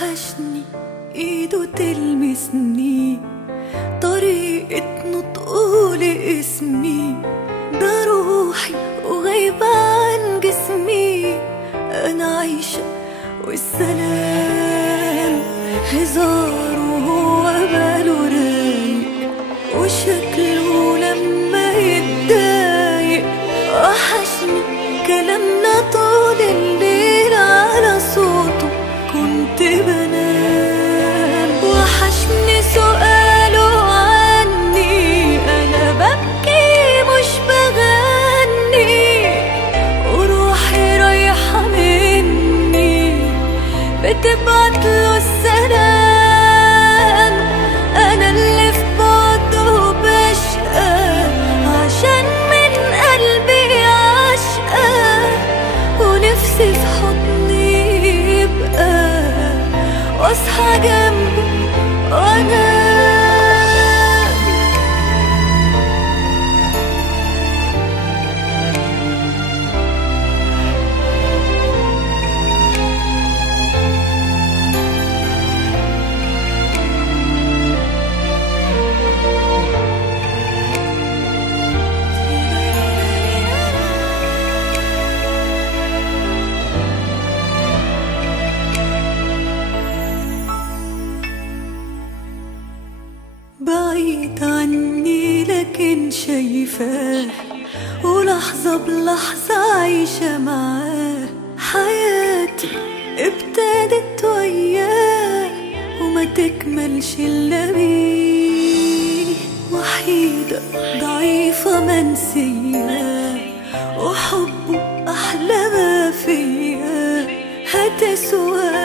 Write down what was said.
وحشني ايده تلمسني، طريقة نطقه لاسمي، ده روحي وغايبة عن جسمي. انا عايشة والسلام هزاره، هو باله رايق وشكله لما يتضايق. وحشني كلامنا طول الليل على صوته كنت بنام. وحشني سؤاله عني، انا ببكي مش بغني، وروحي رايحة مني بتبعتله السلام. انا اللي في بعده بشقى عشان من قلبي عشقى، ونفسي في حضني يبقى واصحى جنبه وانا بعيد عني لكن شايفاه، ولحظة بلحظة عايشة معاه. حياتي ابتدت وياه وما تكملش إلا بيه. وحيدة ضعيفة منسية، وحبه أحلى ما فيا. هتسوى